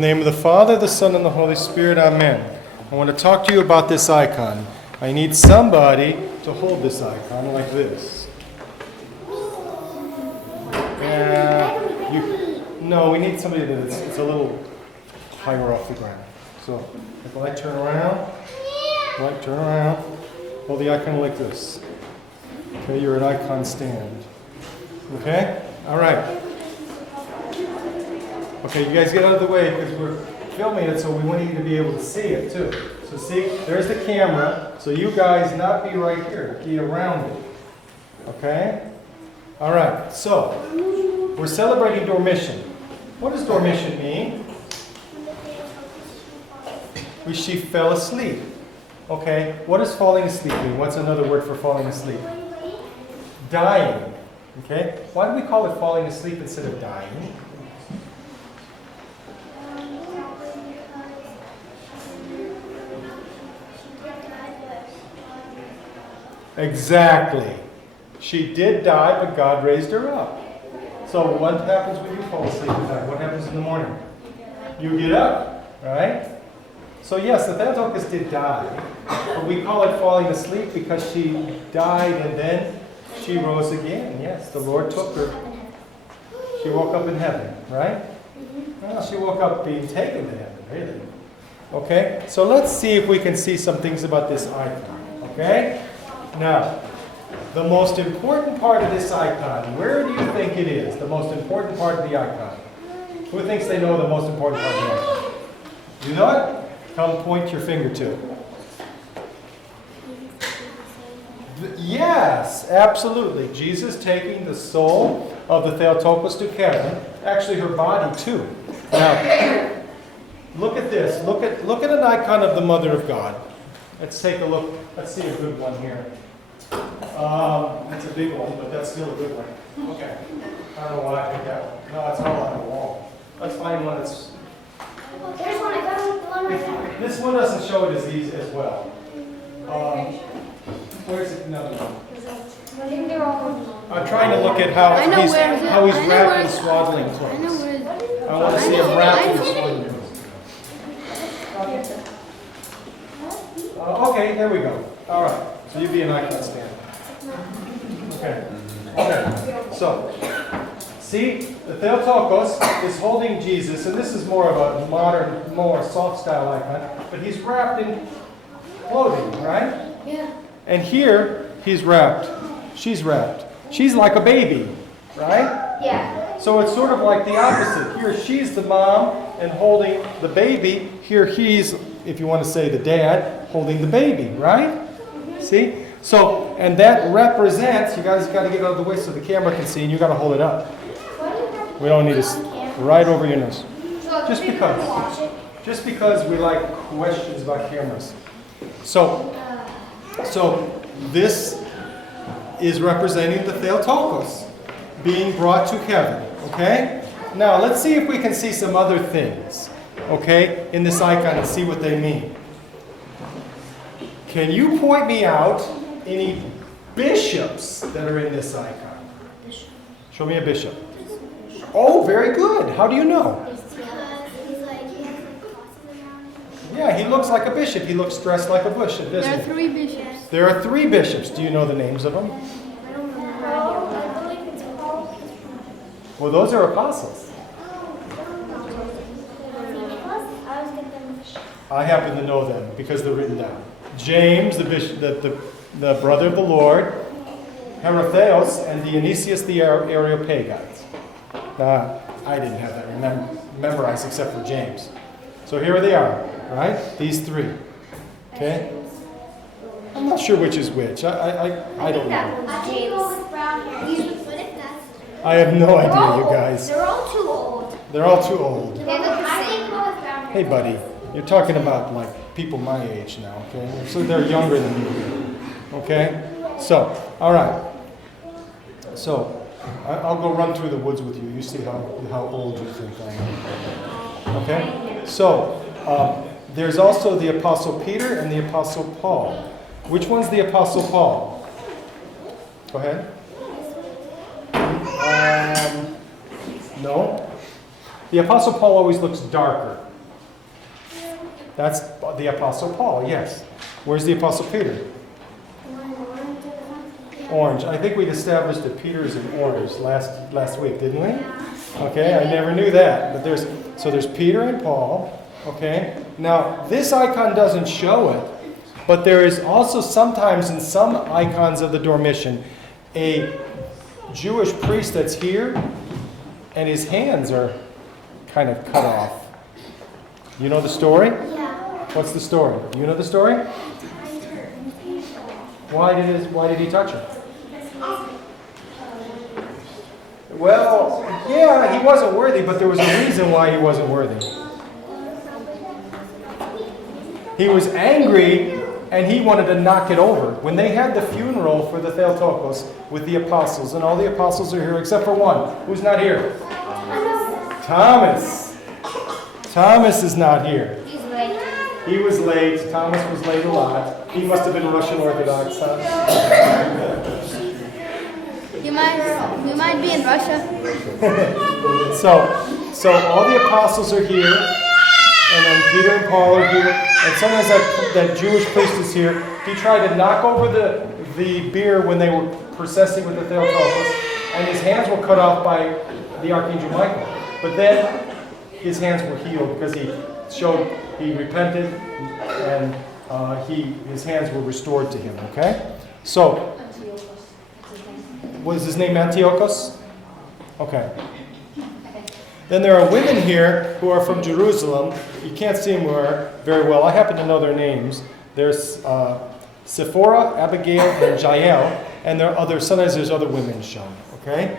In the name of the Father, the Son, and the Holy Spirit, amen. I want to talk to you about this icon. I need somebody to hold this icon like this. No, we need somebody that's a little higher off the ground. So if I turn around, hold the icon like this. Okay, you're an icon stand. Okay? All right. Okay, you guys get out of the way because we're filming it, so we want you to be able to see it too. So see, there's the camera. So you guys not be right here, be around it. Okay? All right, so we're celebrating Dormition. What does Dormition mean? She fell asleep. Okay, what does falling asleep mean? What's another word for falling asleep? Dying. Okay, why do we call it falling asleep instead of dying? Exactly. She did die, but God raised her up. So what happens when you fall asleep at night? What happens in the morning? You get up, right? So yes, the Theotokos did die, but we call it falling asleep because she died and then she rose again. Yes, the Lord took her. She woke up in heaven, right? Well, she woke up being taken to heaven, really. Okay, so let's see if we can see some things about this icon, okay? Now, the most important part of this icon, where do you think it is? The most important part of the icon. Who thinks they know the most important part of the icon? You know it? Come point your finger to it. Yes, absolutely. Jesus taking the soul of the Theotokos to heaven. Actually, her body too. Now, look at this. Look at an icon of the Mother of God. Let's take a look. Let's see a good one here. That's a big one, but that's still a good one. Okay. I don't know why I picked that one. No, it's all on the wall. Let's find one that's... There's one. I got one right there. This one doesn't show a disease as well. Where's another one? I think they're all... I'm trying to look at how he's wrapped in swaddling clothes. I want to see him wrapped in swaddling clothes. Okay, there we go. All right. So you be an icon stand. Okay. So, see, the Theotokos is holding Jesus, and this is more of a modern, more soft style icon, but he's wrapped in clothing, right? Yeah. And here, he's wrapped. She's wrapped. She's like a baby, right? Yeah. So it's sort of like the opposite. Here, she's the mom and holding the baby. Here, he's, if you want to say the dad, holding the baby, right? See? So, and that represents, you guys got to get out of the way so the camera can see, and you got to hold it up. We don't need to, right over your nose. Just because we like questions about cameras. So this is representing the Theotokos being brought to heaven, okay? Now, let's see if we can see some other things, okay, in this icon and see what they mean. Can you point me out any bishops that are in this icon? Show me a bishop. Oh, very good. How do you know? Yeah, he looks like a bishop. He looks dressed like a bishop, doesn't he? There are 3 bishops. There are 3 bishops. Do you know the names of them? Well, those are apostles. I happen to know them because they're written down. James, the bishop, the brother of the Lord, Theotokos, and Dionysius the Areopagus. I didn't have that memorized except for James. So here they are, right? These 3. Okay? I'm not sure which is which. I don't know. I have no idea, you guys. They're all too old. They're all too old. They look the same. Hey, buddy, you're talking about like people my age now, okay? So they're younger than you, okay? So, all right. So, I'll go run through the woods with you. You see how old you think I am. Okay? So, there's also the Apostle Peter and the Apostle Paul. Which one's the Apostle Paul? Go ahead. No. The Apostle Paul always looks darker. That's the Apostle Paul, yes. Where's the Apostle Peter? Orange. I think we established that Peter is an orange last week, didn't we? Okay, I never knew that. But there's Peter and Paul. Okay. Now this icon doesn't show it, but there is also sometimes in some icons of the Dormition a Jewish priest that's here, and his hands are kind of cut off. You know the story? Yeah. What's the story? You know the story? Why did he touch her? Well, yeah, he wasn't worthy, but there was a reason why he wasn't worthy. He was angry, and he wanted to knock it over. When they had the funeral for the Theotokos with the apostles, and all the apostles are here except for one. Who's not here? Thomas. Thomas is not here. He's late. He was late. Thomas was late a lot. He must have been Russian Orthodox, huh? You might be in Russia. So all the apostles are here, and then Peter and Paul are here, and sometimes that Jewish priest is here. He tried to knock over the bier when they were processing with the Theotokos, and his hands were cut off by the Archangel Michael. But then his hands were healed because he repented, and his hands were restored to him. Okay, so was his name Theotokos? Okay. Then there are women here who are from Jerusalem. You can't see them very well. I happen to know their names. There's Sephora, Abigail, and Jael, and sometimes there's other women shown. Okay.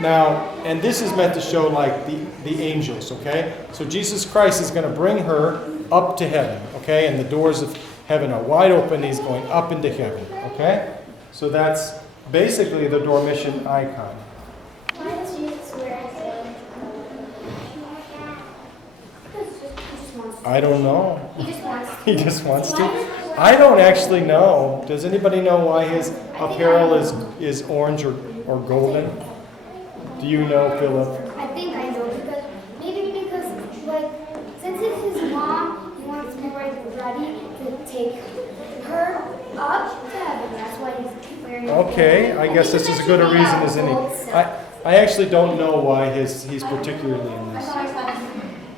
Now, and this is meant to show like the angels. Okay. So Jesus Christ is going to bring her up to heaven. Okay, and the doors of heaven are wide open. He's going up into heaven. Okay. So that's basically the Dormition icon. Why does Jesus wear a I don't know. He just wants to. He just wants to. I don't actually know. Does anybody know why his apparel is orange or golden? Do you know, Philip? I think I know because like since it's his mom, he wants to be ready to take her up to heaven. That's why he's wearing. Okay, I guess this is as good a reason as any. I actually don't know why he's particularly in I this. thought I saw this,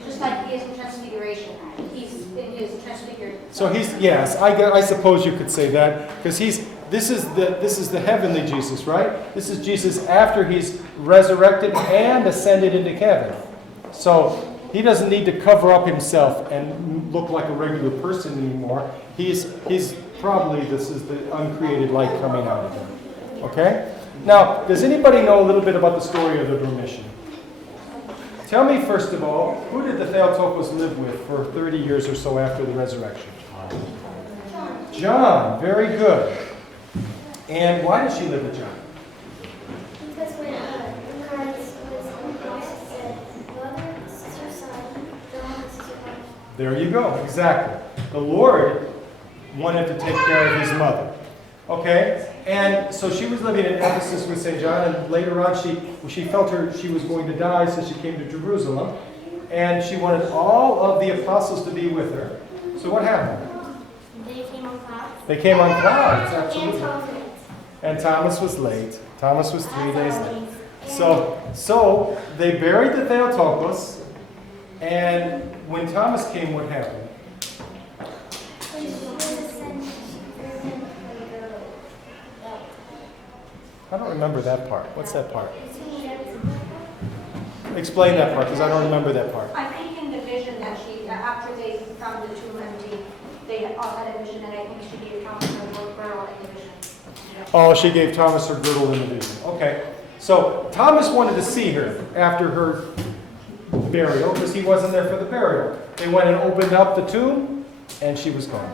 just like he is in Transfiguration. He is transfigured. So yes, I suppose you could say that because this is the heavenly Jesus, right? This is Jesus after he's resurrected and ascended into heaven. So he doesn't need to cover up himself and look like a regular person anymore. He's probably this is the uncreated light coming out of him. Okay? Now, does anybody know a little bit about the story of the Dormition? Tell me first of all, who did the Theotokos live with for 30 years or so after the resurrection? John. Very good. And why did she live with John? Because when Christ was said, brother, sister, son, John, sister, brother. There you go. Exactly. The Lord wanted to take care of his mother. Okay? And so she was living in Ephesus with St. John, and later on she felt she was going to die, so she came to Jerusalem. And she wanted all of the apostles to be with her. So what happened? They came on clouds. They came on clouds, And absolutely. Thomas. And Thomas was late. Thomas was 3 days late. So they buried the Theotokos, and when Thomas came, what happened? I don't remember that part. What's that part? Explain that part, because I don't remember that part. I think in the vision that after they found the tomb empty, they all had a vision, and I think she gave Thomas her girdle in the vision. Oh, she gave Thomas her girdle in the vision. Okay. So Thomas wanted to see her after her burial, because he wasn't there for the burial. They went and opened up the tomb, and she was gone.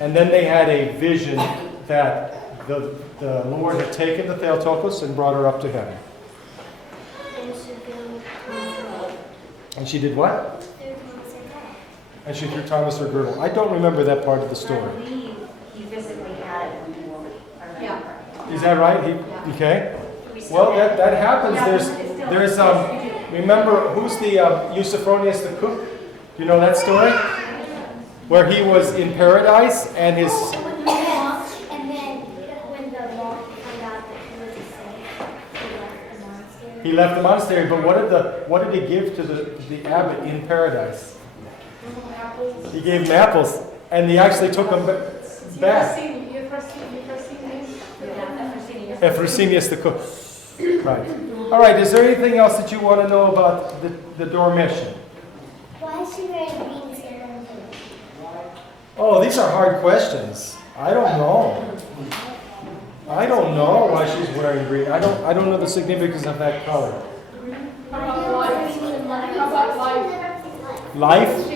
And then they had a vision that the Lord had taken the Theotokos and brought her up to heaven. And she did what? And she threw Thomas her girdle. I don't remember that part of the story. I believe he physically had it when he wore it. Yeah. Is that right? Okay. Well, that happens. There's remember who's the Eusophronius the cook? You know that story? Where he was in paradise and his... And then when the monk found out that he was a saint, he left the monastery. He left the monastery, but what did he give to the abbot in paradise? He gave him apples, and he actually took them back. Ephrosynius the cook. Right. All right, is there anything else that you want to know about the Dormition? Why is she wearing green sandals? Oh, these are hard questions. I don't know. I don't know why she's wearing green. I don't know the significance of that color. Life?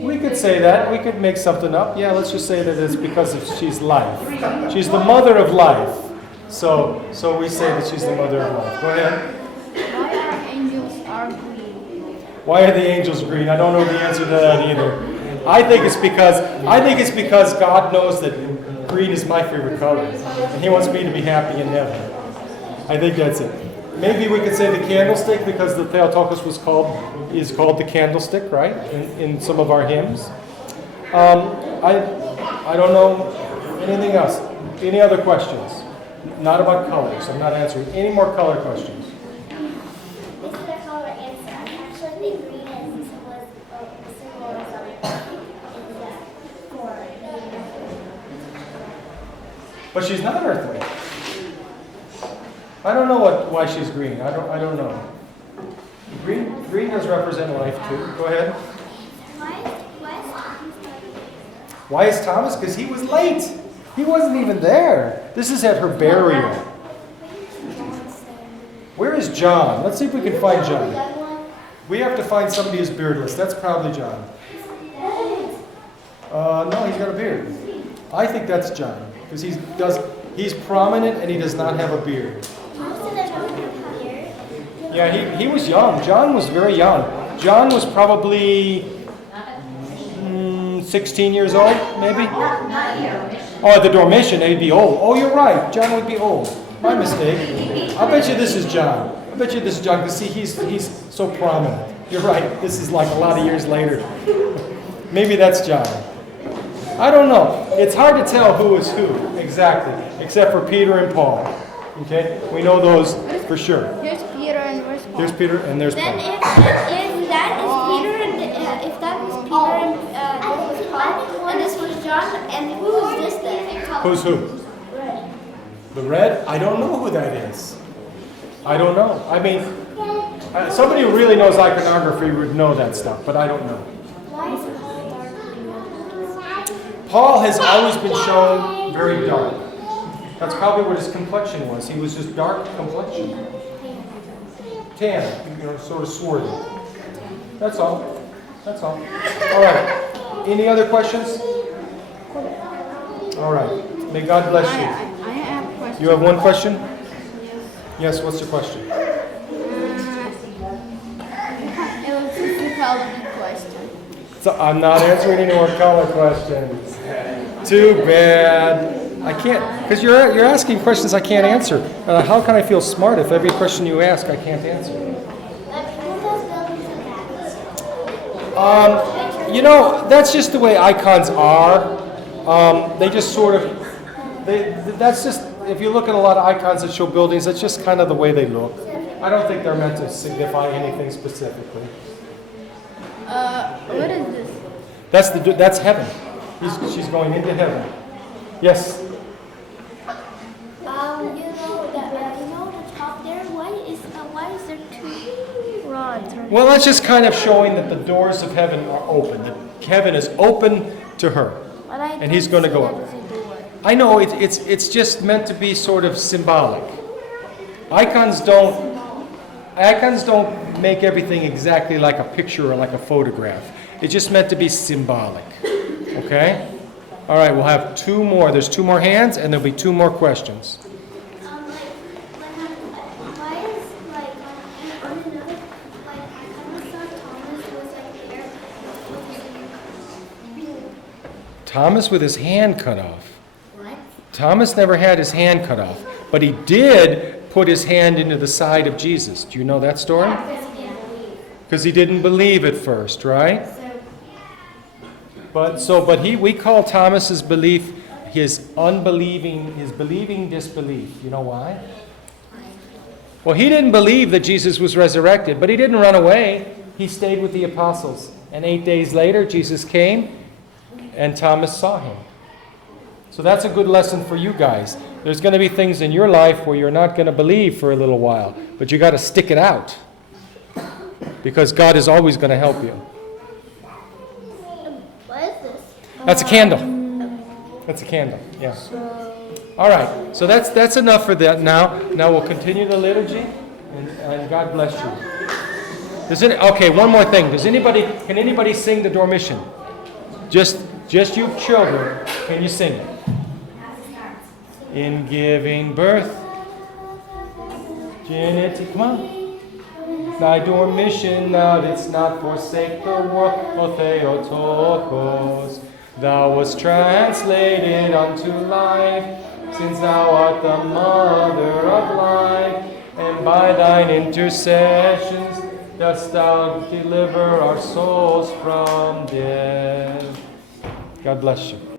We could say that. We could make something up. Yeah, let's just say that it's because she's life. She's the mother of life. So we say that she's the mother of life. Go ahead. Why are angels green? Why are the angels green? I don't know the answer to that either. I think it's because God knows that green is my favorite color, and He wants me to be happy in heaven. I think that's it. Maybe we could say the candlestick because the Theotokos is called the candlestick, right? In some of our hymns. I don't know anything else. Any other questions? Not about colors. I'm not answering any more color questions. This is a color answer. I actually think green is symbolism for But she's not earthly. I don't know why she's green. I don't know. Green does represent life too. Go ahead. Why is Thomas? Because he was late. He wasn't even there. This is at her burial. Where is John? Let's see if we can find John. We have to find somebody who's beardless. That's probably John. No, he's got a beard. I think that's John because he's prominent and he does not have a beard. Yeah, he was young. John was very young. John was probably 16 years old, maybe? Oh, at the Dormition, he'd be old. Oh, you're right. John would be old. My mistake. I bet you this is John. I bet you this is John because see, he's so prominent. You're right. This is like a lot of years later. Maybe that's John. I don't know. It's hard to tell who is who exactly, except for Peter and Paul. Okay, we know those for sure. Here's Peter and where's Paul? There's Peter and there's Then Paul. if that is Peter and if that was Peter and this was Paul and this was John and who is this then? Who's who? The red? I don't know who that is. I don't know. I mean, somebody who really knows iconography would know that stuff, but I don't know. Why is Paul dark? Paul has always been shown very dark. That's probably what his complexion was. He was just dark complexion. Tan, sort of swarthy. That's all. That's all. All right. Any other questions? All right. May God bless you. I have a question. You have one question? Yes, what's your question? It was a psychology question. So I'm not answering any more color questions. Too bad. I can't, because you're asking questions I can't answer. How can I feel smart if every question you ask I can't answer? That's just the way icons are. They just sort of, that's just, if you look at a lot of icons that show buildings, that's just kind of the way they look. I don't think they're meant to signify anything specifically. What is this? That's heaven. She's going into heaven. Yes? The top there, why is there two rods? Well, that's just kind of showing that the doors of heaven are open. That heaven is open to her. And he's going to go up. I know, it's just meant to be sort of symbolic. Icons don't make everything exactly like a picture or like a photograph. It's just meant to be symbolic. Okay? All right, we'll have two more. There's two more hands, and there'll be two more questions. Thomas with his hand cut off. What? Thomas never had his hand cut off, but he did put his hand into the side of Jesus. Do you know that story? Because he didn't believe at first, right? We call Thomas's belief his believing disbelief. You know why? Well, he didn't believe that Jesus was resurrected, but he didn't run away. He stayed with the apostles. And 8 days later, Jesus came, and Thomas saw him. So that's a good lesson for you guys. There's going to be things in your life where you're not going to believe for a little while, but you got to stick it out, because God is always going to help you. What is this? That's a candle. That's a candle. Yeah. All right. So that's enough for that now. Now we'll continue the liturgy, and God bless you. Okay, one more thing. Can anybody sing the Dormition? Just you children. Can you sing it? In giving birth, Trinity, come on. Thy Dormition, thou didst not forsake the world, O Theotokos. Thou wast translated unto life, since thou art the mother of life, and by thine intercessions dost thou deliver our souls from death. God bless you.